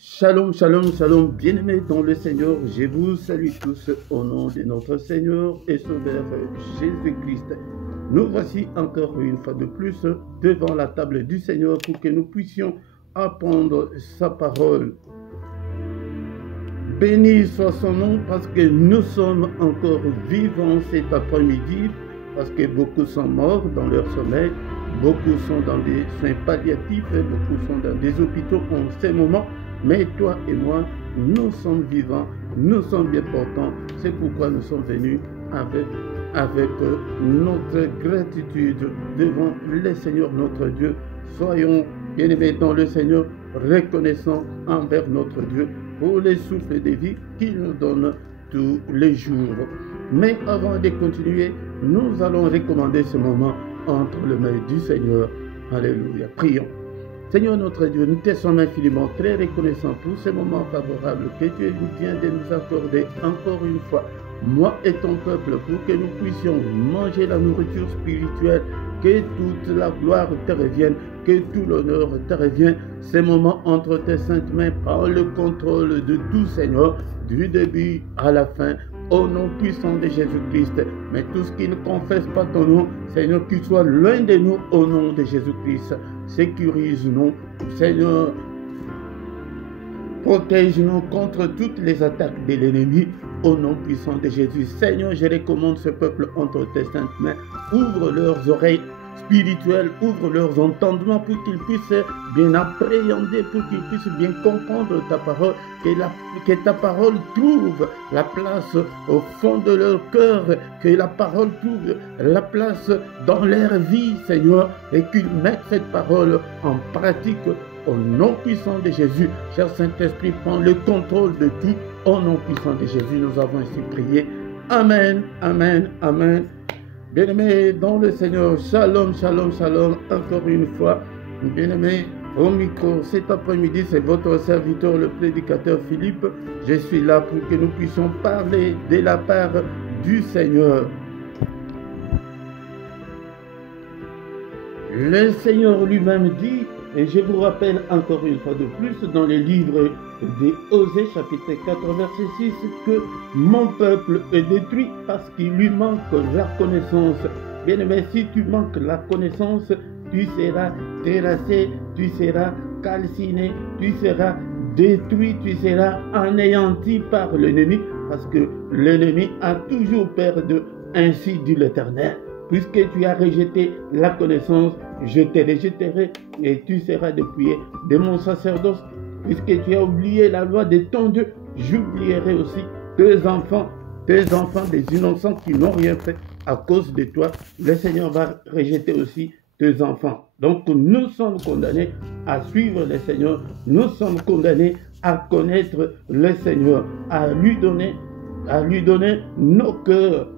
Shalom, shalom, shalom, bien-aimés dans le Seigneur, je vous salue tous au nom de notre Seigneur et Sauveur Jésus-Christ. Nous voici encore une fois de plus devant la table du Seigneur pour que nous puissions apprendre sa parole. Béni soit son nom parce que nous sommes encore vivants cet après-midi, parce que beaucoup sont morts dans leur sommeil, beaucoup sont dans des soins palliatifs, beaucoup sont dans des hôpitaux en ce moment. Mais toi et moi, nous sommes vivants, nous sommes bien portants. C'est pourquoi nous sommes venus avec notre gratitude devant le Seigneur notre Dieu. Soyons bien-aimés dans le Seigneur, reconnaissants envers notre Dieu pour les souffles de vie qu'il nous donne tous les jours. Mais avant de continuer, nous allons recommander ce moment entre les mains du Seigneur. Alléluia. Prions. Seigneur notre Dieu, nous te sommes infiniment très reconnaissants pour ce moment favorable que tu viens de nous accorder encore une fois, moi et ton peuple, pour que nous puissions manger la nourriture spirituelle, que toute la gloire te revienne, que tout l'honneur te revienne. Ces moments entre tes saintes mains, prends le contrôle de tout, Seigneur, du début à la fin, au nom puissant de Jésus-Christ. Mais tout ce qui ne confesse pas ton nom, Seigneur, qu'il soit loin de nous au nom de Jésus-Christ. Sécurise-nous, Seigneur, protège-nous contre toutes les attaques de l'ennemi au nom puissant de Jésus. Seigneur, je recommande ce peuple entre tes saintes mains. Ouvre leurs oreilles spirituelles, ouvre leurs entendements pour qu'ils puissent bien appréhender, pour qu'ils puissent bien comprendre ta parole, que ta parole trouve la place au fond de leur cœur, que la parole trouve la place dans leur vie, Seigneur, et qu'ils mettent cette parole en pratique au nom puissant de Jésus. Cher Saint-Esprit, prends le contrôle de tout. Au nom puissant de Jésus, nous avons ainsi prié. Amen, amen, amen. Bien-aimés dans le Seigneur, shalom, shalom, shalom, encore une fois. Bien-aimés, au micro, cet après-midi, c'est votre serviteur, le prédicateur Philippe. Je suis là pour que nous puissions parler de la part du Seigneur. Le Seigneur lui-même dit, et je vous rappelle encore une fois de plus, dans les livres de Osée, chapitre 4, verset 6, que mon peuple est détruit parce qu'il lui manque la connaissance. Bien-aimé, si tu manques la connaissance, tu seras terrassé, tu seras calciné, tu seras détruit, tu seras anéanti par l'ennemi, parce que l'ennemi a toujours peur de, ainsi dit l'Éternel. Puisque tu as rejeté la connaissance, je te rejetterai et tu seras dépouillé de mon sacerdoce. Puisque tu as oublié la loi de ton Dieu, j'oublierai aussi tes enfants, des innocents qui n'ont rien fait à cause de toi. Le Seigneur va rejeter aussi tes enfants. Donc nous sommes condamnés à suivre le Seigneur. Nous sommes condamnés à connaître le Seigneur, à lui donner nos cœurs.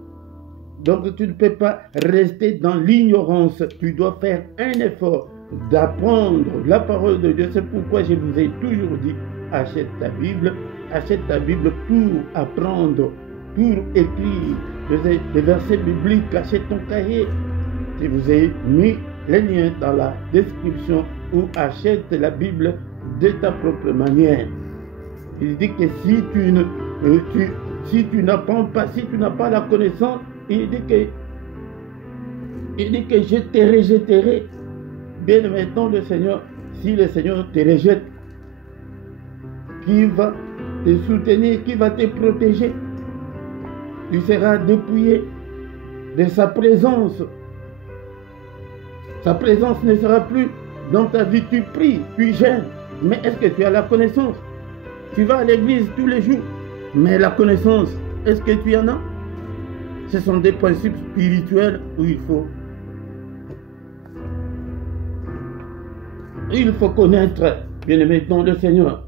Donc tu ne peux pas rester dans l'ignorance. Tu dois faire un effort d'apprendre la parole de Dieu. C'est pourquoi je vous ai toujours dit, achète ta Bible pour apprendre, pour écrire des versets bibliques, achète ton cahier. Je vous ai mis les liens dans la description ou achète la Bible de ta propre manière. Il dit que si tu n'apprends pas, si tu n'as pas la connaissance, il dit que je te rejetterai. Bien maintenant le Seigneur, si le Seigneur te rejette, qui va te soutenir, qui va te protéger, tu seras dépouillé de sa présence. Sa présence ne sera plus dans ta vie. Tu pries, tu gênes, mais est-ce que tu as la connaissance? Tu vas à l'église tous les jours, mais la connaissance, est-ce que tu en as? Ce sont des principes spirituels où il faut connaître, bien-aimé, dans le Seigneur.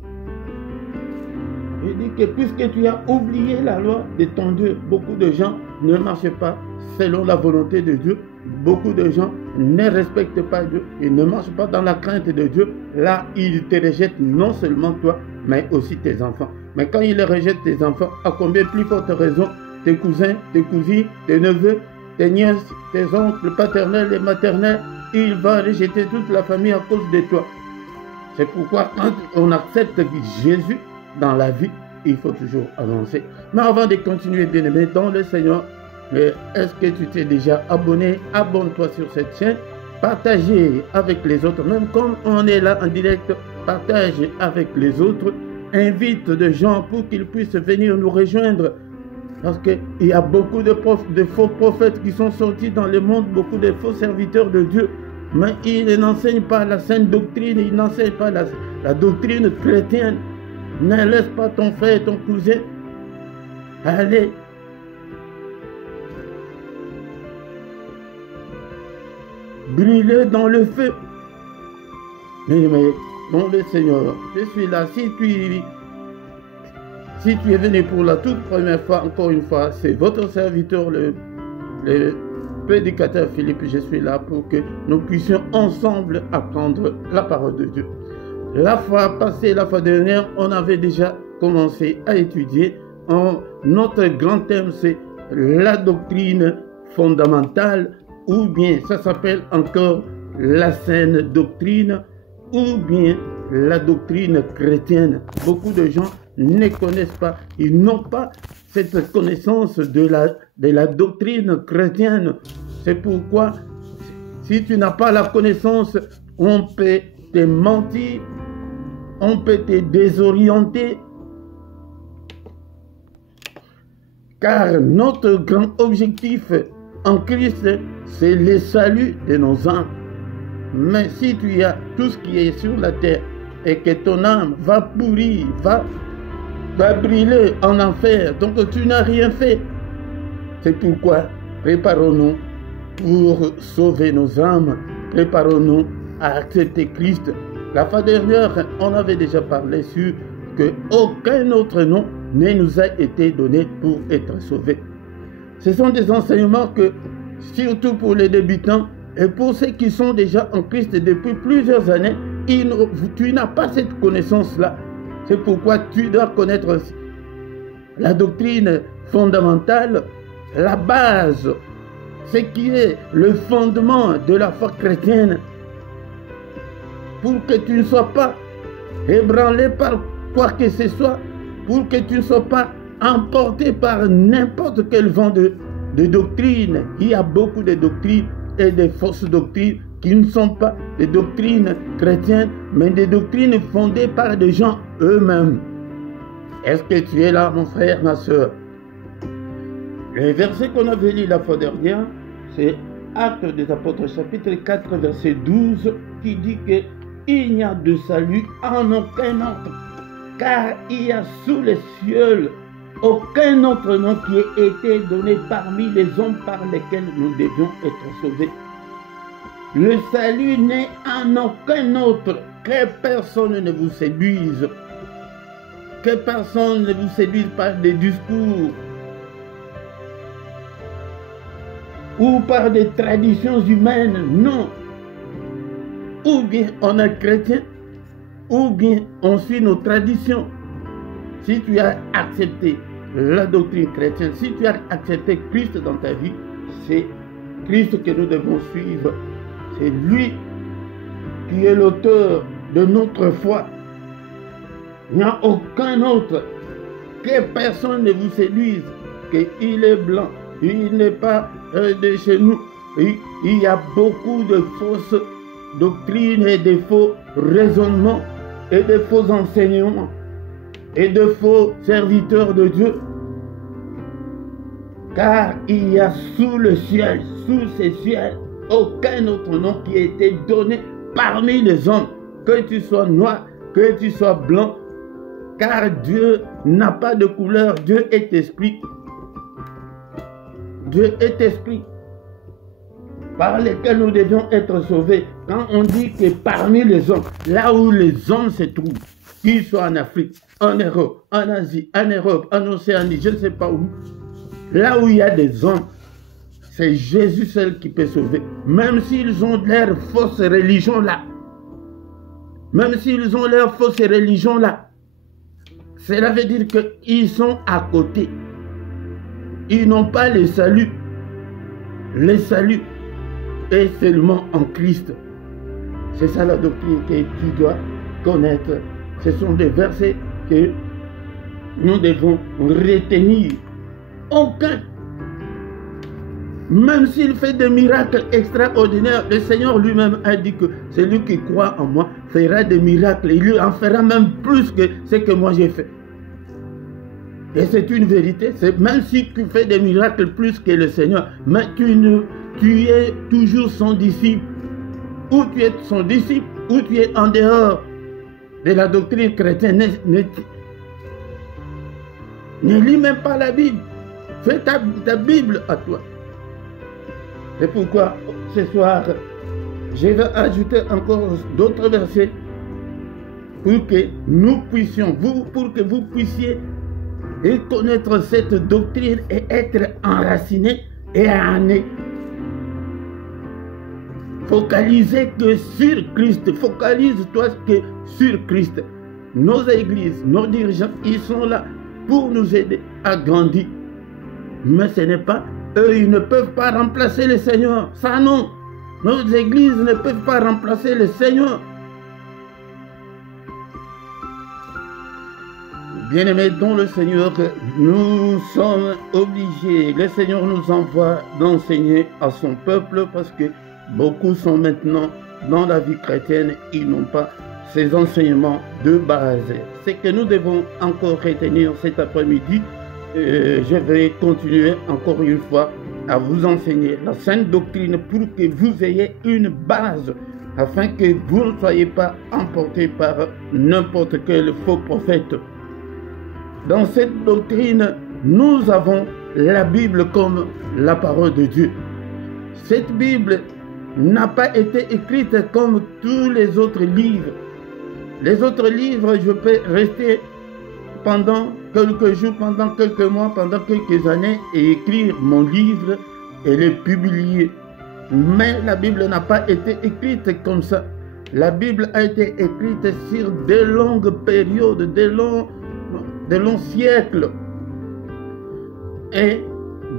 Il dit que puisque tu as oublié la loi de ton Dieu, beaucoup de gens ne marchent pas selon la volonté de Dieu. Beaucoup de gens ne respectent pas Dieu et ne marchent pas dans la crainte de Dieu. Là, il te rejette non seulement toi, mais aussi tes enfants. Mais quand il rejette tes enfants, à combien plus forte raison tes cousins, tes cousines, tes neveux, tes nièces, tes oncles paternels et maternels, il va rejeter toute la famille à cause de toi. C'est pourquoi quand on accepte Jésus dans la vie, il faut toujours avancer. Mais avant de continuer, bien-aimé, dans le Seigneur, est-ce que tu t'es déjà abonné? Abonne-toi sur cette chaîne. Partagez avec les autres. Même comme on est là en direct, partage avec les autres. Invite des gens pour qu'ils puissent venir nous rejoindre. Parce qu'il y a beaucoup de faux prophètes qui sont sortis dans le monde, beaucoup de faux serviteurs de Dieu. Mais ils n'enseignent pas la sainte doctrine, ils n'enseignent pas la doctrine chrétienne. Ne laisse pas ton frère, ton cousin aller brûler dans le feu. Mais mon Seigneur, je suis là. Si tu es venu pour la toute première fois, encore une fois, c'est votre serviteur, le prédicateur Philippe. Je suis là pour que nous puissions ensemble apprendre la parole de Dieu. La fois passée, la fois dernière, on avait déjà commencé à étudier. Notre grand thème, c'est la doctrine fondamentale, ou bien ça s'appelle encore la saine doctrine, ou bien la doctrine chrétienne. Beaucoup de gens ne connaissent pas, ils n'ont pas cette connaissance de la doctrine chrétienne. C'est pourquoi, si tu n'as pas la connaissance, on peut te mentir, on peut te désorienter, car notre grand objectif en Christ, c'est le salut de nos âmes. Mais si tu as tout ce qui est sur la terre et que ton âme va pourrir, va brûler en enfer, donc tu n'as rien fait. C'est pourquoi préparons-nous pour sauver nos âmes, préparons-nous à accepter Christ. La fois dernière, on avait déjà parlé sur que aucun autre nom ne nous a été donné pour être sauvé. Ce sont des enseignements que, surtout pour les débutants et pour ceux qui sont déjà en Christ depuis plusieurs années, tu n'as pas cette connaissance-là. C'est pourquoi tu dois connaître la doctrine fondamentale, la base, ce qui est le fondement de la foi chrétienne, pour que tu ne sois pas ébranlé par quoi que ce soit, pour que tu ne sois pas emporté par n'importe quel vent de doctrine. Il y a beaucoup de doctrines et de fausses doctrines qui ne sont pas des doctrines chrétiennes, mais des doctrines fondées par des gens eux-mêmes. Est-ce que tu es là, mon frère, ma soeur? Le verset qu'on avait lu la fois dernière, c'est Actes des Apôtres, chapitre 4, verset 12, qui dit qu'il n'y a de salut en aucun autre, car il y a sous les cieux aucun autre nom qui ait été donné parmi les hommes par lesquels nous devions être sauvés. Le salut n'est en aucun autre. Que personne ne vous séduise. Que personne ne vous séduise par des discours ou par des traditions humaines. Non. Ou bien on est chrétien, ou bien on suit nos traditions. Si tu as accepté la doctrine chrétienne, si tu as accepté Christ dans ta vie, c'est Christ que nous devons suivre. C'est lui qui est l'auteur de notre foi. Il n'y a aucun autre. Que personne ne vous séduise, qu'il est blanc, il n'est pas de chez nous. Il y a beaucoup de fausses doctrines et de faux raisonnements et de faux enseignements et de faux serviteurs de Dieu. Car il y a sous le ciel, sous ces ciels, aucun autre nom qui a été donné parmi les hommes, que tu sois noir, que tu sois blanc, car Dieu n'a pas de couleur, Dieu est esprit. Dieu est esprit, par lesquels nous devions être sauvés. Quand on dit que parmi les hommes, là où les hommes se trouvent, qu'ils soient en Afrique, en Europe, en Asie, en Europe, en Océanie, je ne sais pas où, là où il y a des hommes, c'est Jésus seul qui peut sauver. Même s'ils ont leur fausse religion là. Même s'ils ont leur fausse religion là. Cela veut dire qu'ils sont à côté. Ils n'ont pas le salut. Le salut est seulement en Christ. C'est ça la doctrine que tu dois connaître. Ce sont des versets que nous devons retenir. Aucun, même s'il fait des miracles extraordinaires, le Seigneur lui-même a dit que celui qui croit en moi fera des miracles. Il lui en fera même plus que ce que moi j'ai fait. Et c'est une vérité. Même si tu fais des miracles plus que le Seigneur, mais tu es toujours son disciple. Ou tu es son disciple, ou tu es en dehors de la doctrine chrétienne. Ne lis même pas la Bible. Fais ta Bible à toi. C'est pourquoi ce soir, je vais ajouter encore d'autres versets pour que nous puissions, pour que vous puissiez connaître cette doctrine et être enracinés et amenés. Focalisez que sur Christ. Focalise-toi que sur Christ. Nos églises, nos dirigeants, ils sont là pour nous aider à grandir. Mais ce n'est pas eux, ils ne peuvent pas remplacer le Seigneur. Ça non. Nos églises ne peuvent pas remplacer le Seigneur. Bien-aimés dans le Seigneur, nous sommes obligés, le Seigneur nous envoie d'enseigner à son peuple parce que beaucoup sont maintenant dans la vie chrétienne, ils n'ont pas ces enseignements de base. C'est que nous devons encore retenir cet après-midi. Je vais continuer encore une fois à vous enseigner la sainte doctrine pour que vous ayez une base afin que vous ne soyez pas emportés par n'importe quel faux prophète. Dans cette doctrine, nous avons la Bible comme la parole de Dieu. Cette Bible n'a pas été écrite comme tous les autres livres. Les autres livres, je peux rester pendant quelques jours, pendant quelques mois, pendant quelques années et écrire mon livre et le publier. Mais la Bible n'a pas été écrite comme ça. La Bible a été écrite sur de longues périodes, de longs siècles. Et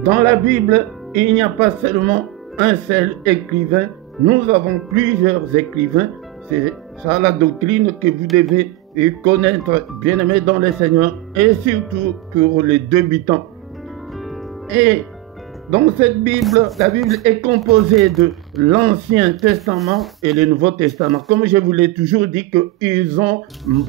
dans la Bible, il n'y a pas seulement un seul écrivain. Nous avons plusieurs écrivains. C'est ça la doctrine que vous devez connaître, bien-aimés dans le Seigneur, et surtout pour les débutants. Et dans cette Bible, la Bible est composée de l'Ancien Testament et le Nouveau Testament. Comme je vous l'ai toujours dit, qu'ils ont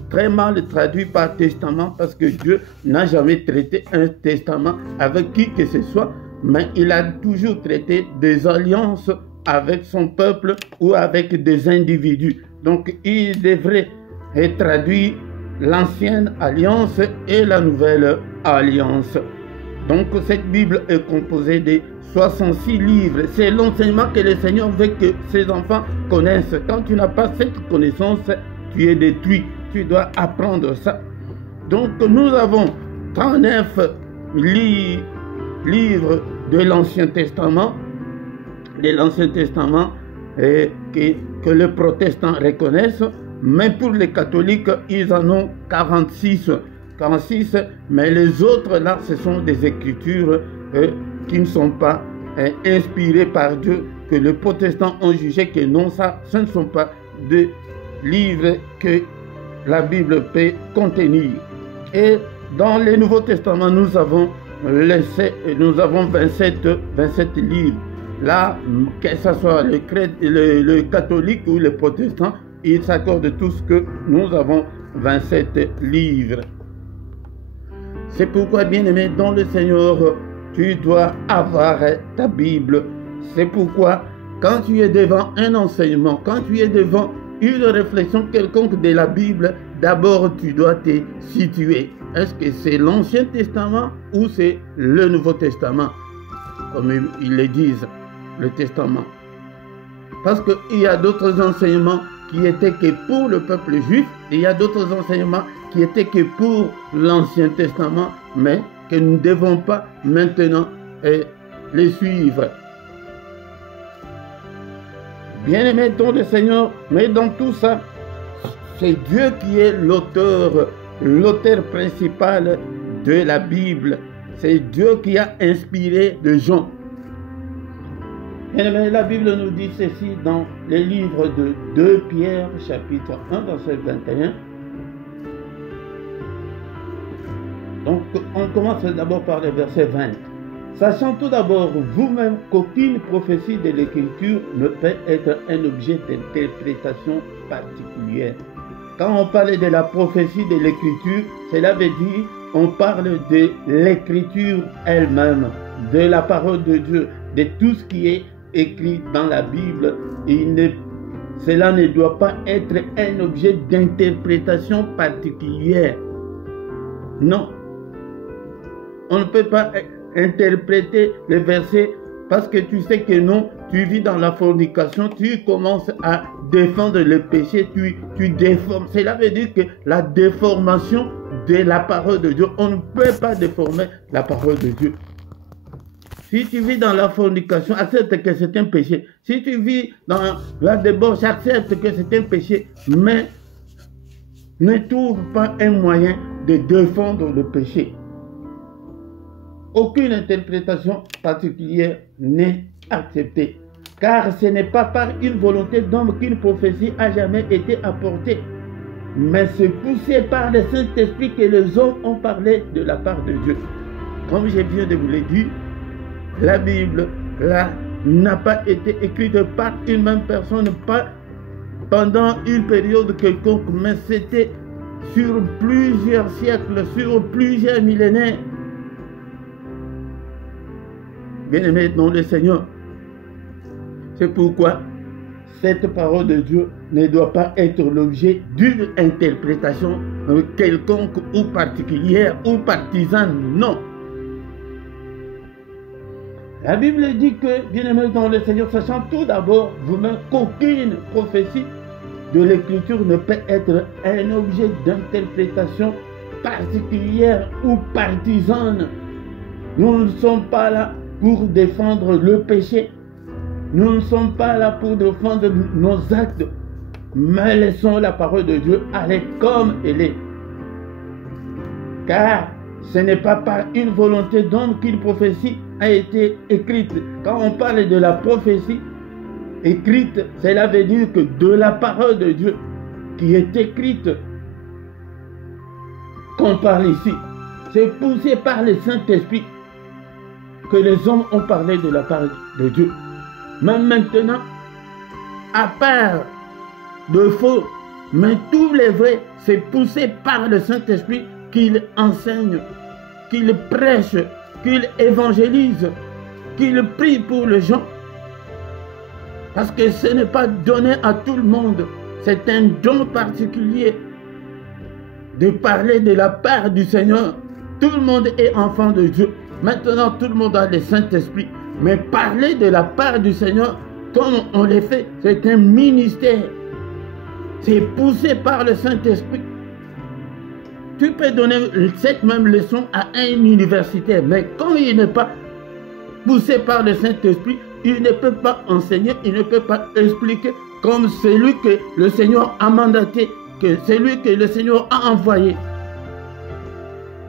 très mal traduit par testament parce que Dieu n'a jamais traité un testament avec qui que ce soit, mais il a toujours traité des alliances avec son peuple ou avec des individus. Donc, il devrait traduire l'ancienne alliance et la nouvelle alliance. Donc, cette Bible est composée de 66 livres. C'est l'enseignement que le Seigneur veut que ses enfants connaissent. Quand tu n'as pas cette connaissance, tu es détruit. Tu dois apprendre ça. Donc, nous avons 39 livres de l'Ancien Testament. De l'Ancien Testament que les protestants reconnaissent. Mais pour les catholiques, ils en ont 46, mais les autres là, ce sont des écritures qui ne sont pas inspirées par Dieu, que les protestants ont jugé que non, ce ne sont pas des livres que la Bible peut contenir. Et dans le Nouveau Testament, nous avons 27 livres. Là, que ce soit le catholique ou le protestant, ils s'accordent tous que nous avons 27 livres. C'est pourquoi, bien-aimé dans le Seigneur, tu dois avoir ta Bible. C'est pourquoi, quand tu es devant un enseignement, quand tu es devant une réflexion quelconque de la Bible, d'abord tu dois te situer. Est-ce que c'est l'Ancien Testament ou c'est le Nouveau Testament? Comme ils le disent, le Testament. Parce qu'il y a d'autres enseignements qui étaient que pour le peuple juif, et il y a d'autres enseignements qui étaient que pour l'Ancien Testament, mais que nous ne devons pas maintenant les suivre. Bien-aimés dans le Seigneur, mais dans tout ça, c'est Dieu qui est l'auteur principal de la Bible. C'est Dieu qui a inspiré les gens. Bien-aimés, la Bible nous dit ceci dans les livres de 2 Pierre, chapitre 1, verset 21. Donc, on commence d'abord par le verset 20. Sachant tout d'abord vous-même qu'aucune prophétie de l'Écriture ne peut être un objet d'interprétation particulière. Quand on parle de la prophétie de l'Écriture, cela veut dire on parle de l'Écriture elle-même, de la parole de Dieu, de tout ce qui est écrit dans la Bible. Cela ne doit pas être un objet d'interprétation particulière. Non. On ne peut pas interpréter les versets parce que tu sais que non, tu vis dans la fornication, tu commences à défendre le péché, tu déformes. Cela veut dire que la déformation de la parole de Dieu, on ne peut pas déformer la parole de Dieu. Si tu vis dans la fornication, accepte que c'est un péché. Si tu vis dans la débauche, accepte que c'est un péché. Mais ne trouve pas un moyen de défendre le péché. Aucune interprétation particulière n'est acceptée. Car ce n'est pas par une volonté d'homme qu'une prophétie a jamais été apportée. Mais c'est poussé par le Saint-Esprit que les hommes ont parlé de la part de Dieu. Comme je viens de vous le dire, la Bible là n'a pas été écrite par une même personne, pas pendant une période quelconque, mais c'était sur plusieurs siècles, sur plusieurs millénaires. Bien-aimés dans le Seigneur, c'est pourquoi cette parole de Dieu ne doit pas être l'objet d'une interprétation quelconque ou particulière ou partisane, non. La Bible dit que, bien-aimés dans le Seigneur, sachant tout d'abord vous-même qu'aucune prophétie de l'Écriture ne peut être un objet d'interprétation particulière ou partisane. Nous ne sommes pas là pour défendre le péché. Nous ne sommes pas là pour défendre nos actes, mais laissons la parole de Dieu aller comme elle est. Car ce n'est pas par une volonté d'homme qu'une prophétie a été écrite. Quand on parle de la prophétie écrite, cela veut dire que de la parole de Dieu qui est écrite qu'on parle ici. C'est poussé par le Saint-Esprit que les hommes ont parlé de la parole de Dieu. Même maintenant, à part de faux, mais tous les vrais, c'est poussé par le Saint-Esprit qu'il enseigne, qu'il prêche, qu'il évangélise, qu'il prie pour les gens. Parce que ce n'est pas donné à tout le monde. C'est un don particulier de parler de la part du Seigneur. Tout le monde est enfant de Dieu. Maintenant, tout le monde a le Saint-Esprit. Mais parler de la part du Seigneur, comme on le fait, c'est un ministère. C'est poussé par le Saint-Esprit. Tu peux donner cette même leçon à un universitaire, mais comme il n'est pas poussé par le Saint-Esprit, il ne peut pas enseigner, il ne peut pas expliquer comme celui que le Seigneur a mandaté, que celui que le Seigneur a envoyé.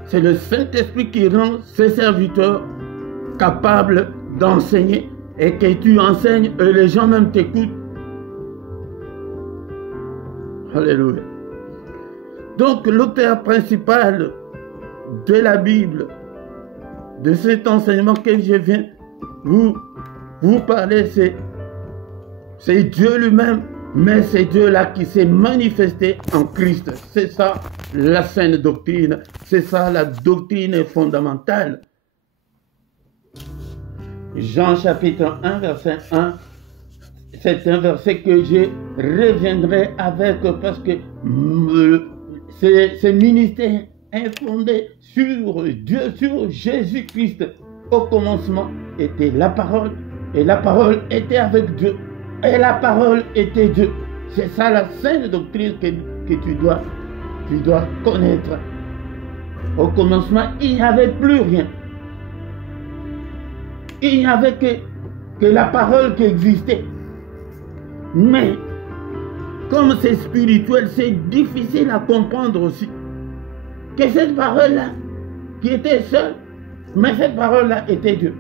C'est le Saint-Esprit qui rend ses serviteurs capables d'enseigner et que tu enseignes et les gens même t'écoutent. Alléluia. Donc l'auteur principal de la Bible, de cet enseignement que je viens vous parler, c'est Dieu lui-même, mais c'est Dieu là qui s'est manifesté en Christ. C'est ça la saine doctrine, c'est ça la doctrine fondamentale. Jean chapitre 1, verset 1, c'est un verset que je reviendrai avec parce que ce ministère est fondé sur Dieu, sur Jésus-Christ. Au commencement était la parole et la parole était avec Dieu et la parole était Dieu. C'est ça la saine doctrine que tu dois connaître. Au commencement, il n'y avait plus rien. Il n'y avait que la parole qui existait. Mais, comme c'est spirituel, c'est difficile à comprendre aussi. Que cette parole-là, qui était seule, mais cette parole-là était Dieu.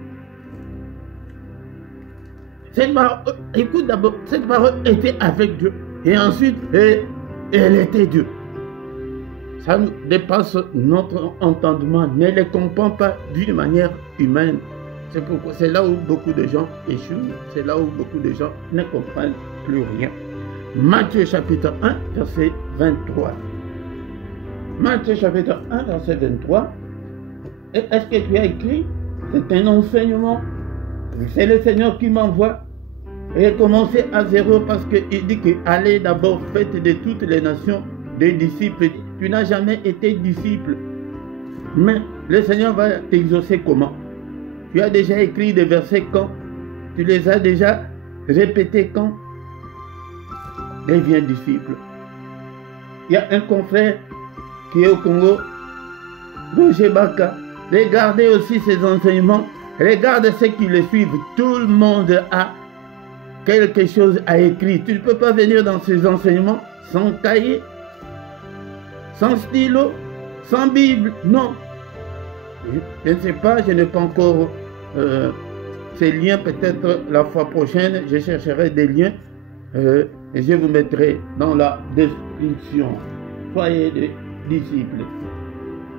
Cette parole, écoute d'abord, cette parole était avec Dieu. Et ensuite, elle était Dieu. Ça nous dépasse notre entendement, ne les comprend pas d'une manière humaine. C'est là où beaucoup de gens échouent, c'est là où beaucoup de gens ne comprennent plus rien. Matthieu chapitre 1, verset 23. Matthieu chapitre 1, verset 23. Est-ce que tu as écrit? C'est un enseignement. C'est le Seigneur qui m'envoie. Et commencez à zéro parce qu'il dit que allez d'abord, faites de toutes les nations des disciples. Tu n'as jamais été disciple. Mais le Seigneur va t'exaucer comment? Tu as déjà écrit des versets quand? Tu les as déjà répétés quand? Deviens disciple. Il y a un confrère qui est au Congo, Roger Baka. Regardez aussi ses enseignements. Regardez ceux qui le suivent. Tout le monde a quelque chose à écrire. Tu ne peux pas venir dans ces enseignements sans cahier, sans stylo, sans Bible. Non. Je ne sais pas, je n'ai pas encore ces liens. Peut-être la fois prochaine, je chercherai des liens et je vous mettrai dans la description. Soyez des disciples.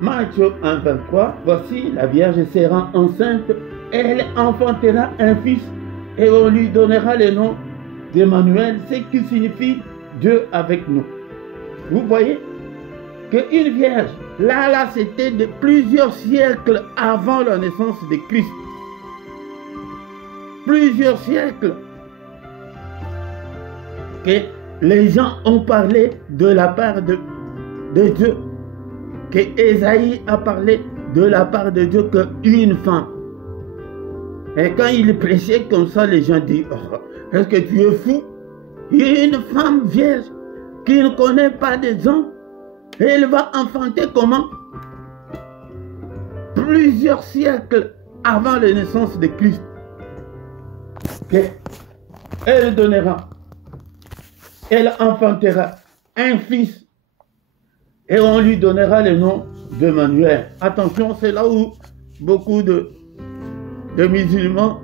Matthieu 1, 23. Voici, la Vierge sera enceinte, elle enfantera un fils et on lui donnera le nom d'Emmanuel, ce qui signifie Dieu avec nous. Vous voyez qu'une vierge, là c'était de plusieurs siècles avant la naissance de Christ. Plusieurs siècles que les gens ont parlé de la part de Dieu, que Ésaïe a parlé de la part de Dieu qu'une femme. Et quand il prêchait comme ça, les gens disent, oh, est-ce que tu es fou? Une femme vierge qui ne connaît pas des hommes, elle va enfanter comment? Plusieurs siècles avant la naissance de Christ. Elle donnera, elle enfantera un fils et on lui donnera le nom d'Emmanuel. Attention, c'est là où beaucoup de musulmans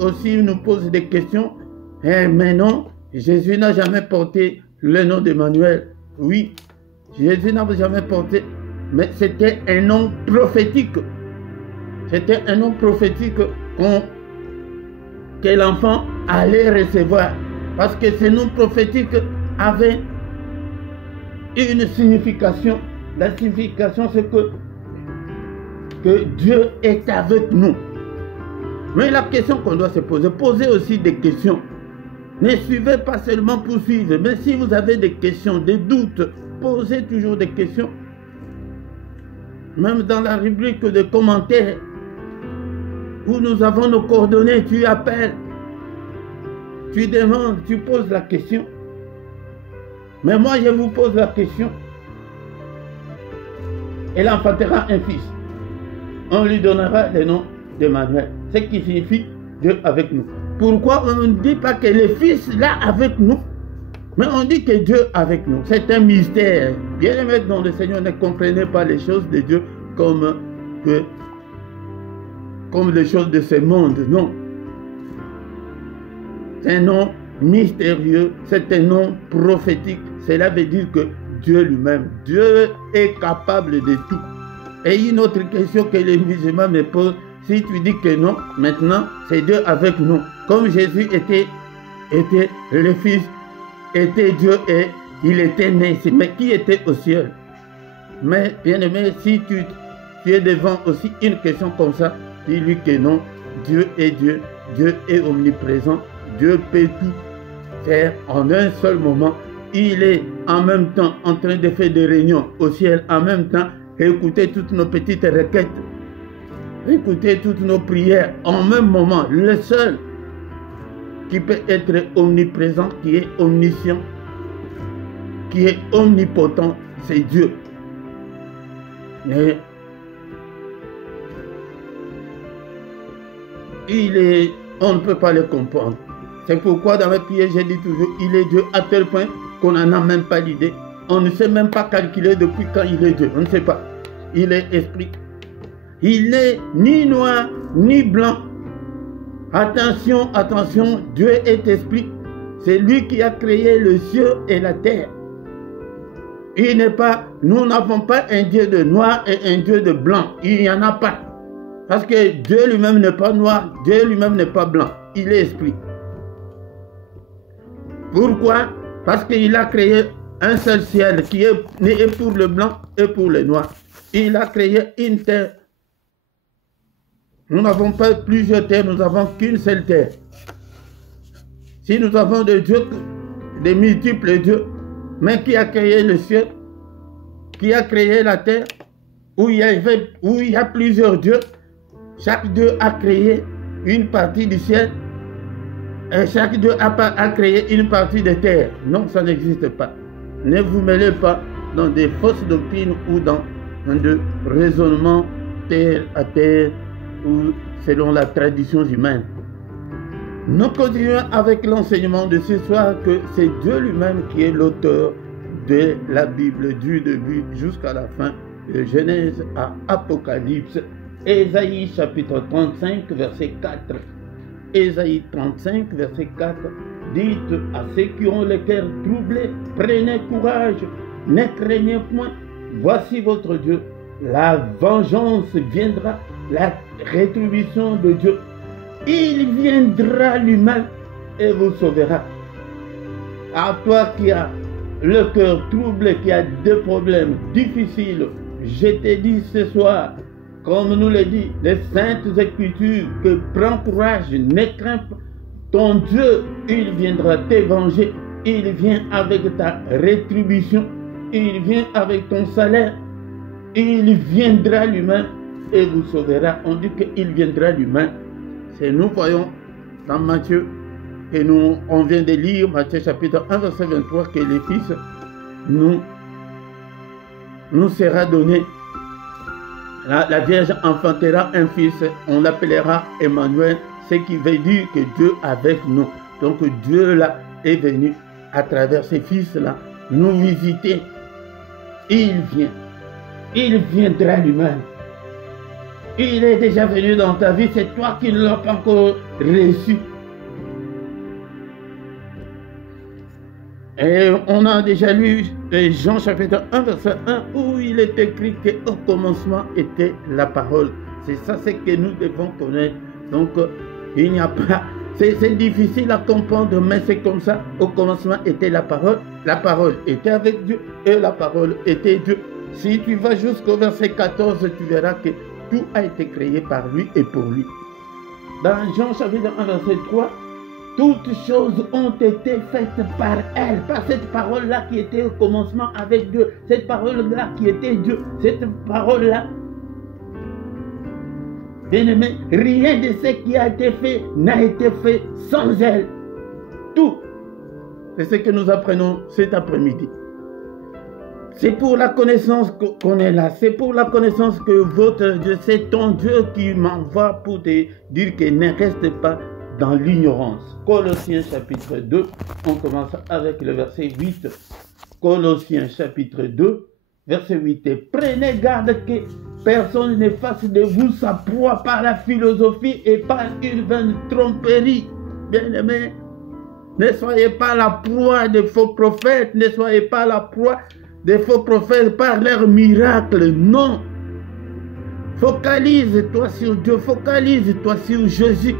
aussi nous posent des questions. Mais non, Jésus n'a jamais porté le nom d'Emmanuel. Oui, Jésus n'a jamais porté, mais c'était un nom prophétique. C'était un nom prophétique que l'enfant allait recevoir. Parce que ce nom prophétique avait une signification. La signification, c'est que Dieu est avec nous. Mais la question qu'on doit se poser, posez aussi des questions. Ne suivez pas seulement pour suivre, mais si vous avez des questions, des doutes, posez toujours des questions. Même dans la rubrique de commentaires, où nous avons nos coordonnées, tu appelles, tu demandes, tu poses la question. Mais moi, je vous pose la question. Elle enfantera un fils. On lui donnera le nom d'Emmanuel, ce qui signifie Dieu avec nous. Pourquoi on ne dit pas que le Fils là avec nous, mais on dit que Dieu avec nous? C'est un mystère. Bien aimé dans le Seigneur, ne comprenez pas les choses de Dieu comme les choses de ce monde. Non. C'est un nom mystérieux, c'est un nom prophétique. Cela veut dire que Dieu lui-même, Dieu est capable de tout. Et une autre question que les musulmans me posent, si tu dis que non, maintenant c'est Dieu avec nous. Comme Jésus était le Fils, était Dieu et il était né ici. Mais qui était au ciel? Mais bien aimé, si tu es devant aussi une question comme ça, dis-lui que non, Dieu est Dieu, Dieu est omniprésent, Dieu peut tout faire en un seul moment. Il est en même temps en train de faire des réunions au ciel, en même temps écouter toutes nos petites requêtes, écouter toutes nos prières en même moment. Le seul qui peut être omniprésent, qui est omniscient, qui est omnipotent, c'est Dieu. Mais on ne peut pas le comprendre. C'est pourquoi dans la prière, j'ai dit toujours, il est Dieu à tel point qu'on n'en a même pas l'idée. On ne sait même pas calculer depuis quand il est Dieu. On ne sait pas. Il est esprit. Il n'est ni noir ni blanc. Attention, attention, Dieu est esprit. C'est lui qui a créé le ciel et la terre. Il n'est pas, nous n'avons pas un Dieu de noir et un Dieu de blanc. Il n'y en a pas. Parce que Dieu lui-même n'est pas noir, Dieu lui-même n'est pas blanc. Il est esprit. Pourquoi? Parce qu'il a créé un seul ciel qui est pour le blanc et pour le noir. Il a créé une terre. Nous n'avons pas plusieurs terres, nous n'avons qu'une seule terre. Si nous avons des dieux, des multiples dieux, mais qui a créé le ciel, qui a créé la terre, où il y a plusieurs dieux, chaque dieu a créé une partie du ciel, et chaque dieu a créé une partie de terre. Non, ça n'existe pas. Ne vous mêlez pas dans des fausses doctrines ou dans des raisonnements terre à terre ou selon la tradition humaine. Nous continuons avec l'enseignement de ce soir que c'est Dieu lui-même qui est l'auteur de la Bible du début jusqu'à la fin, de Genèse à Apocalypse. Ésaïe chapitre 35 verset 4. Ésaïe 35 verset 4. Dites à ceux qui ont le cœur troublé, prenez courage, ne craignez point, voici votre Dieu. La vengeance viendra, la rétribution de Dieu. Il viendra lui-même et vous sauvera. À toi qui as le cœur troublé, qui a des problèmes difficiles, je te dis ce soir, comme nous le dit les Saintes Écritures, que prends courage, ne crains pas. Ton Dieu, il viendra te venger. Il vient avec ta rétribution. Il vient avec ton salaire. Il viendra lui-même et vous sauvera. On dit qu'il viendra lui-même. C'est nous voyons dans Matthieu, et on vient de lire Matthieu chapitre 1 verset 23, que les fils nous sera donné. La Vierge enfantera un fils, on l'appellera Emmanuel, ce qui veut dire que Dieu est avec nous. Donc Dieu là est venu à travers ces fils-là nous visiter. Il vient. Il viendra lui-même. Il est déjà venu dans ta vie, c'est toi qui ne l'as pas encore reçu. Et on a déjà lu Jean chapitre 1 verset 1 où il est écrit qu'au commencement était la parole. C'est ça, c'est que nous devons connaître. Donc il n'y a pas, c'est difficile à comprendre, mais c'est comme ça. Au commencement était la parole était avec Dieu et la parole était Dieu. Si tu vas jusqu'au verset 14, tu verras que tout a été créé par lui et pour lui. Dans Jean chapitre 1 verset 3, toutes choses ont été faites par elle, par cette parole-là qui était au commencement avec Dieu, cette parole-là qui était Dieu, cette parole-là. Bien-aimé, rien de ce qui a été fait n'a été fait sans elle. Tout. C'est ce que nous apprenons cet après-midi. C'est pour la connaissance qu'on est là. C'est pour la connaissance que votre Dieu, c'est ton Dieu qui m'envoie pour te dire qu'il ne reste pas dans l'ignorance. Colossiens chapitre 2, on commence avec le verset 8. Colossiens chapitre 2, verset 8. Et prenez garde que personne ne fasse de vous sa proie par la philosophie et par une vaine tromperie. Bien-aimés, ne soyez pas la proie des faux prophètes, ne soyez pas la proie des faux prophètes par leurs miracles, non. Focalise-toi sur Dieu, focalise-toi sur Jésus.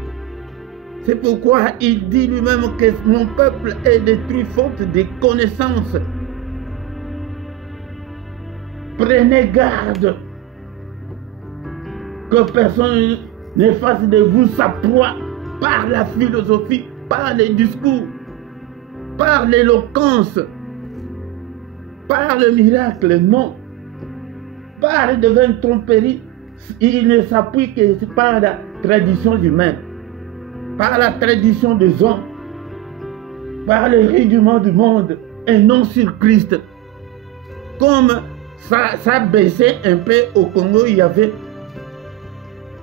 C'est pourquoi il dit lui-même que mon peuple est détruit faute de connaissances. Prenez garde que personne ne fasse de vous sa proie par la philosophie, par les discours, par l'éloquence, par le miracle, non. Par de vaines tromperies, il ne s'appuie que par la tradition humaine, par la tradition des hommes, par le rudiment du monde et non sur Christ. Comme ça baissait un peu au Congo, il y avait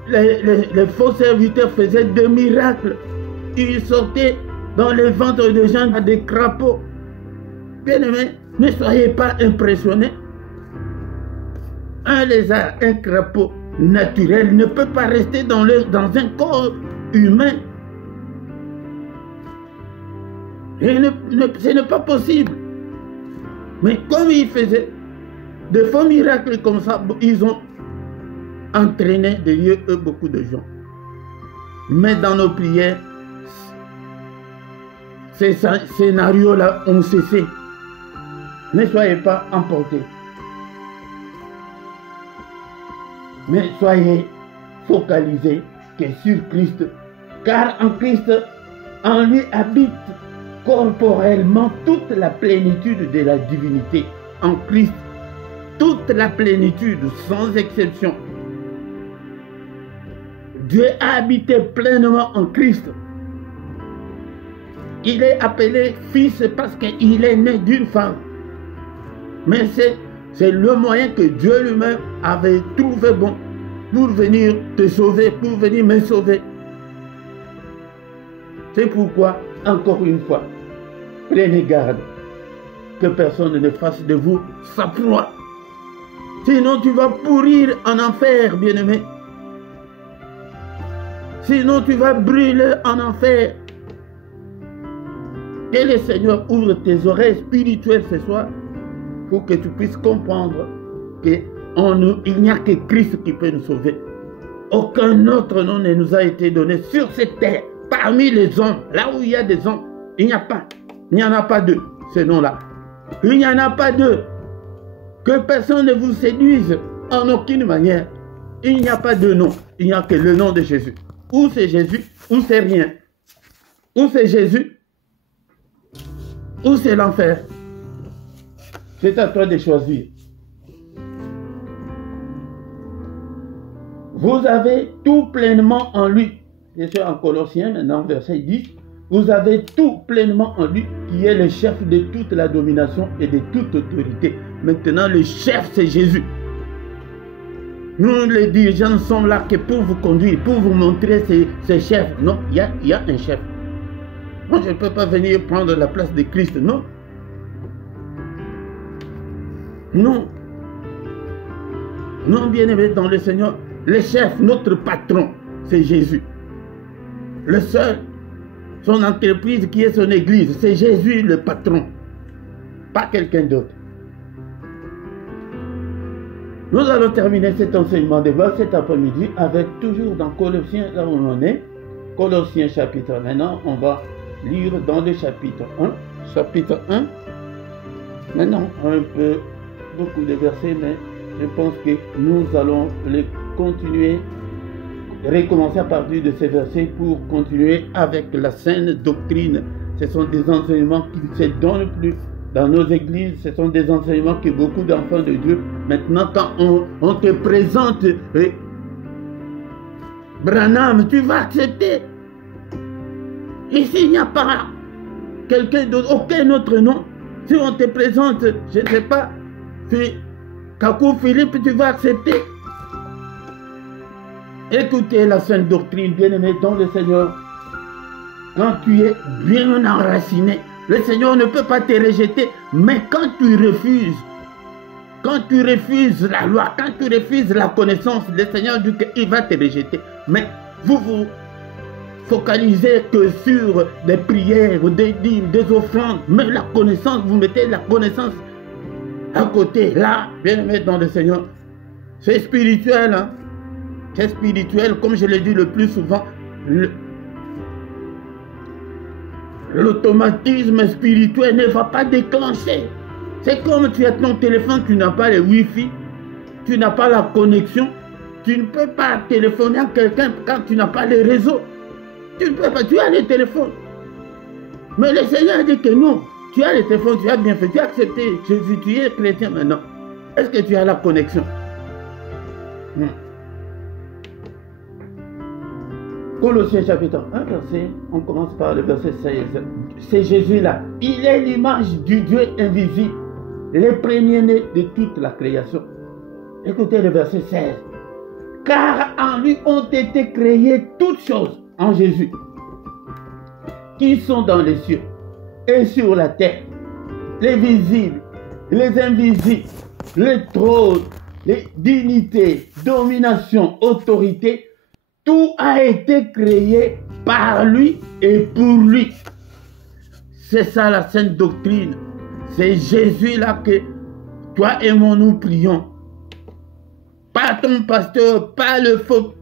les faux serviteurs faisaient des miracles. Ils sortaient dans les ventres des gens à des crapauds. Bien-aimés, ne soyez pas impressionnés. Un lézard, un crapaud naturel ne peut pas rester dans un corps humain Ce n'est pas possible. Mais comme ils faisaient de faux miracles comme ça, ils ont entraîné derrière eux beaucoup de gens. Mais dans nos prières, ces scénarios-là ont cessé. Ne soyez pas emportés. Mais soyez focalisés que sur Christ. Car en Christ, en lui habite corporellement toute la plénitude de la divinité. En Christ, toute la plénitude, sans exception. Dieu a habité pleinement en Christ. Il est appelé fils parce qu'il est né d'une femme. Mais c'est le moyen que Dieu lui-même avait trouvé bon pour venir te sauver, pour venir me sauver. C'est pourquoi, encore une fois, prenez garde que personne ne fasse de vous sa proie. Sinon tu vas pourrir en enfer, bien-aimé. Sinon tu vas brûler en enfer. Que le Seigneur ouvre tes oreilles spirituelles ce soir pour que tu puisses comprendre qu'il n'y a que Christ qui peut nous sauver. Aucun autre nom ne nous a été donné sur cette terre. Parmi les hommes, là où il y a des hommes, il n'y en a pas deux, ce nom-là. Il n'y en a pas deux. Que personne ne vous séduise en aucune manière. Il n'y a pas de nom. Il n'y a que le nom de Jésus. Ou c'est Jésus, ou c'est rien. Ou c'est Jésus, ou c'est l'enfer. C'est à toi de choisir. Vous avez tout pleinement en lui. Je suis en Colossiens, maintenant, verset 10. Vous avez tout pleinement en lui, qui est le chef de toute la domination et de toute autorité. Maintenant, le chef, c'est Jésus. Nous, les dirigeants, sont là que pour vous conduire, pour vous montrer ces chefs. Non, il y a un chef. Moi, je ne peux pas venir prendre la place de Christ, non. Non. Non, bien-aimé dans le Seigneur, le chef, notre patron, c'est Jésus. Le seul, son entreprise qui est son église, c'est Jésus le patron, pas quelqu'un d'autre. Nous allons terminer cet enseignement de base cet après-midi avec toujours dans Colossiens, là où on en est, Colossiens chapitre 1. Maintenant, on va lire dans le chapitre 1. Chapitre 1. Maintenant, un peu, beaucoup de versets, mais je pense que nous allons les continuer, recommencer à partir de ces versets pour continuer avec la saine doctrine. Ce sont des enseignements qui se donnent plus dans nos églises. Ce sont des enseignements que beaucoup d'enfants de Dieu, maintenant quand on te présente Branham, tu vas accepter. Ici, il n'y a pas quelqu'un d'autre, aucun autre nom. Si on te présente, je ne sais pas, Kakou Philippe, tu vas accepter. Écoutez la sainte doctrine, bien-aimé dans le Seigneur. Quand tu es bien enraciné, le Seigneur ne peut pas te rejeter, mais quand tu refuses la loi, quand tu refuses la connaissance, le Seigneur dit qu'il va te rejeter. Mais vous vous focalisez que sur des prières, des dîmes, des offrandes, mais la connaissance, vous mettez la connaissance à côté. Là, bien-aimé dans le Seigneur, c'est spirituel, hein? C'est spirituel, comme je l'ai dit le plus souvent. L'automatisme spirituel ne va pas déclencher. C'est comme tu as ton téléphone, tu n'as pas le Wi-Fi, tu n'as pas la connexion, tu ne peux pas téléphoner à quelqu'un quand tu n'as pas le réseau. Tu ne peux pas, tu as le téléphone. Mais le Seigneur dit que non, tu as le téléphone, tu as bien fait, tu as accepté Jésus, tu es chrétien maintenant. Est-ce que tu as la connexion? Colossiens chapitre 1, verset, on commence par le verset 16. C'est Jésus-là. Il est l'image du Dieu invisible, le premier-né de toute la création. Écoutez le verset 16. Car en lui ont été créées toutes choses, en Jésus, qui sont dans les cieux et sur la terre, les visibles, les invisibles, les trônes, les dignités, dominations, autorités. Tout a été créé par lui et pour lui. C'est ça la sainte doctrine. C'est Jésus là que toi et moi nous prions. Pas ton pasteur, pas le faux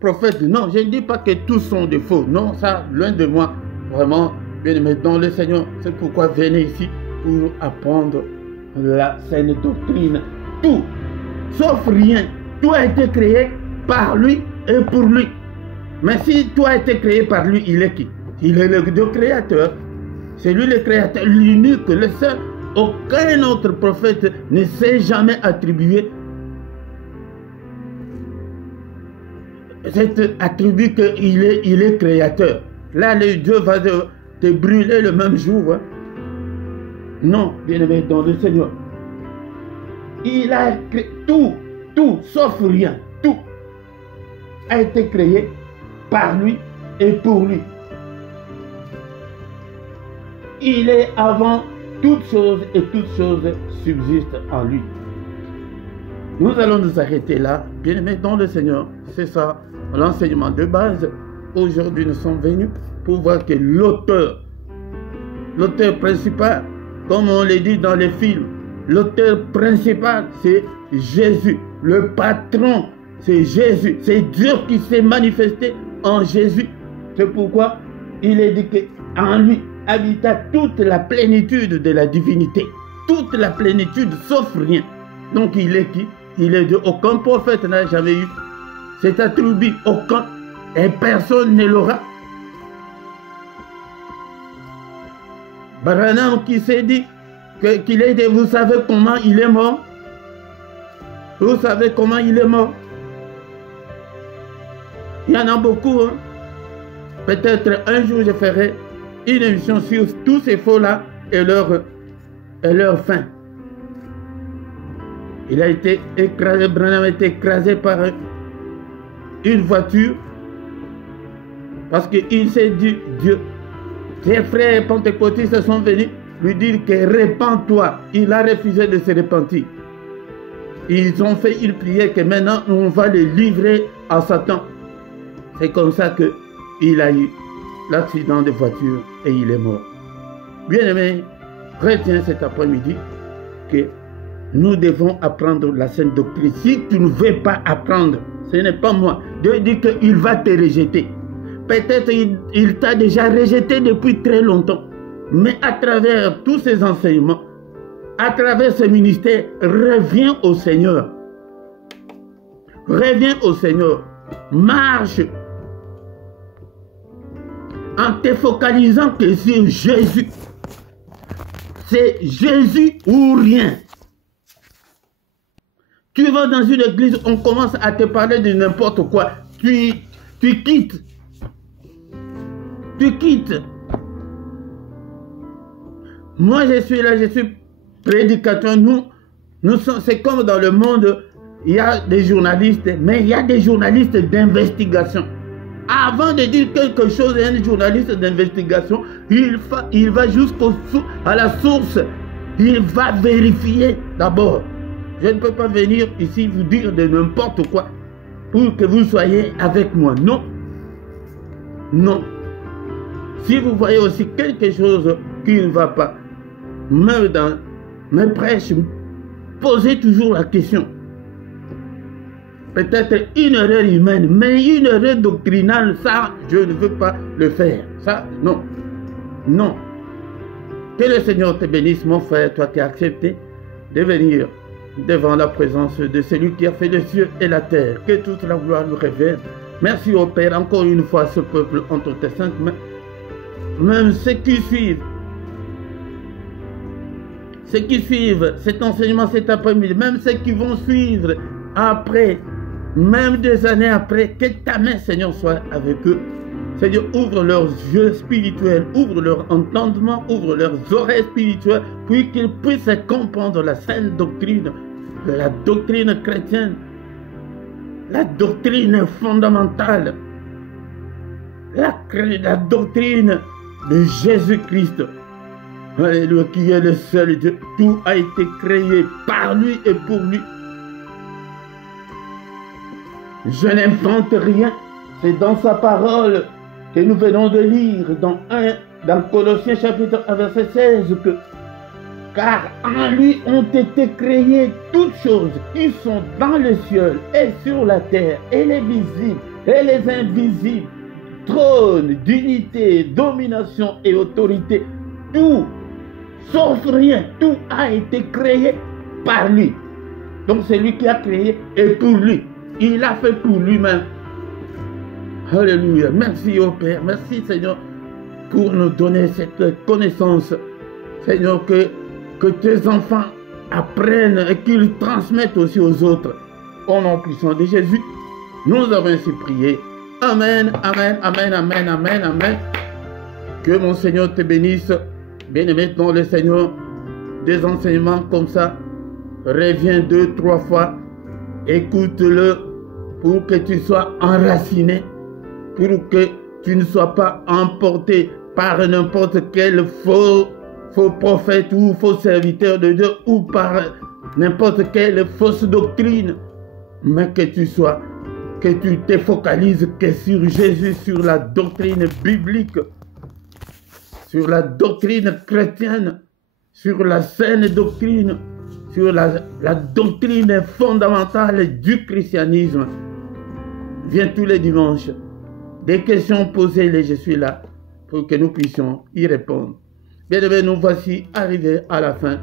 prophète. Non, je ne dis pas que tous sont des faux. Non, ça, loin de moi. Vraiment, bien aimé dans le Seigneur. C'est pourquoi venez ici pour apprendre la sainte doctrine. Tout, sauf rien. Tout a été créé par lui et pour lui. Mais si tout a été créé par lui, il est qui? Il est le Dieu créateur. C'est lui le créateur, l'unique, le seul. Aucun autre prophète ne s'est jamais attribué cet attribut qu'il est créateur. Là, le Dieu va te brûler le même jour. Hein. Non, bien-aimé dans le Seigneur. Il a créé tout, sauf rien. Tout a été créé par lui et pour lui. Il est avant toutes choses et toutes choses subsistent en lui. Nous allons nous arrêter là, bien aimés dans le Seigneur. C'est ça, l'enseignement de base. Aujourd'hui, nous sommes venus pour voir que l'auteur principal, comme on le dit dans les films, l'auteur principal, c'est Jésus. Le patron, c'est Jésus. C'est Dieu qui s'est manifesté en Jésus. C'est pourquoi il est dit qu'en lui habita toute la plénitude de la divinité. Toute la plénitude, sauf rien. Donc il est qui? Il est Dieu. Aucun prophète n'a jamais eu cet attribut. Aucun. Et personne ne l'aura. Branham qui s'est dit qu'il est Dieu. Vous savez comment il est mort? Vous savez comment il est mort? Il y en a beaucoup. Hein? Peut-être un jour je ferai une émission sur tous ces faux-là et leur fin. Il a été écrasé, Branham a été écrasé par une voiture parce qu'il s'est dit Dieu. Ses frères pentecôtistes sont venus lui dire que répands-toi. Il a refusé de se repentir. Ils ont fait une prière que maintenant on va le livrer à Satan. C'est comme ça qu'il a eu l'accident de voiture et il est mort. Bien-aimé, retiens cet après-midi que nous devons apprendre la sainte doctrine. Si tu ne veux pas apprendre, ce n'est pas moi. Dieu dit qu'il va te rejeter. Peut-être il t'a déjà rejeté depuis très longtemps. Mais à travers tous ces enseignements, à travers ce ministère, reviens au Seigneur. Reviens au Seigneur. Marche en te focalisant que sur Jésus. C'est Jésus ou rien. Tu vas dans une église, on commence à te parler de n'importe quoi. Tu quittes. Tu quittes. Moi, je suis là, je suis prédicateur. Nous sommes, c'est comme dans le monde, il y a des journalistes, mais il y a des journalistes d'investigation. Avant de dire quelque chose à un journaliste d'investigation, il va à la source. Il va vérifier d'abord. Je ne peux pas venir ici vous dire de n'importe quoi pour que vous soyez avec moi. Non. Non. Si vous voyez aussi quelque chose qui ne va pas, même dans mes prêches, posez toujours la question. Peut-être une erreur humaine, mais une erreur doctrinale, ça, je ne veux pas le faire. Ça, non. Non. Que le Seigneur te bénisse, mon frère, toi qui as accepté de venir devant la présence de celui qui a fait les cieux et la terre. Que toute la gloire nous révèle. Merci au Père, encore une fois, ce peuple entre tes saintes mains. Même ceux qui suivent cet enseignement cet après-midi, même ceux qui vont suivre après, même des années après, que ta main, Seigneur, soit avec eux. Seigneur, ouvre leurs yeux spirituels, ouvre leur entendement, ouvre leurs oreilles spirituelles, pour qu'ils puissent comprendre la sainte doctrine, la doctrine chrétienne, la doctrine fondamentale, la doctrine de Jésus-Christ. Alléluia, qui est le seul Dieu. Tout a été créé par lui et pour lui. Je n'invente rien. C'est dans sa parole que nous venons de lire dans 1 dans Colossiens chapitre 1 verset 16 que car en lui ont été créées toutes choses qui sont dans les cieux et sur la terre, et les visibles et les invisibles, trône, dignité, domination et autorité, tout, sauf rien, tout a été créé par lui. Donc c'est lui qui a créé et pour lui. Il a fait pour lui-même. Alléluia. Merci au Père. Merci Seigneur pour nous donner cette connaissance. Seigneur, que tes enfants apprennent et qu'ils transmettent aussi aux autres. Au nom puissant de Jésus, nous avons ainsi prié. Amen, amen, amen, amen, amen, amen. Que mon Seigneur te bénisse. Bien-aimé dans le Seigneur, des enseignements comme ça, reviens 2-3 fois, écoute-le pour que tu sois enraciné, pour que tu ne sois pas emporté par n'importe quel faux prophète ou faux serviteur de Dieu ou par n'importe quelle fausse doctrine, mais que tu te focalises que sur Jésus, sur la doctrine biblique, sur la doctrine chrétienne, sur la saine doctrine, sur la doctrine fondamentale du christianisme. Viens tous les dimanches. Des questions posées, je suis là pour que nous puissions y répondre. Bien-aimés, nous voici arrivés à la fin.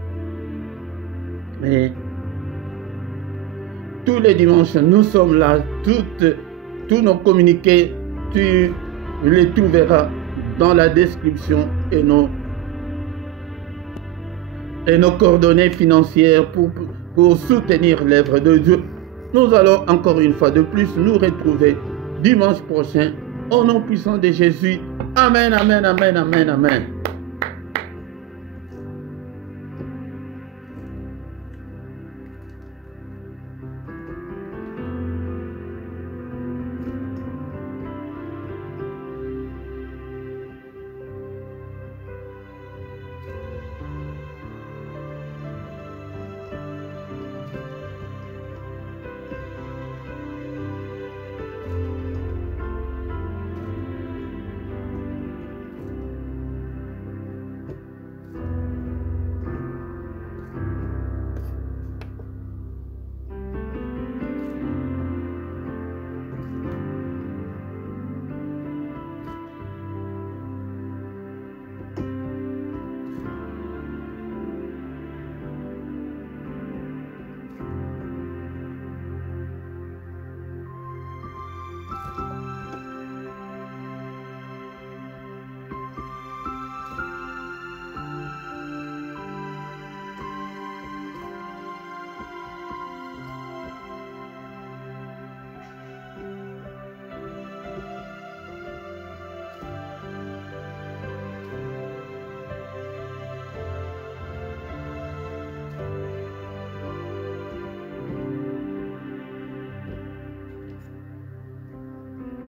Et tous les dimanches, nous sommes là. Tous nos communiqués, tu les trouveras dans la description et nos coordonnées financières pour soutenir l'œuvre de Dieu. Nous allons encore une fois de plus nous retrouver dimanche prochain au nom puissant de Jésus. Amen, amen, amen, amen, amen.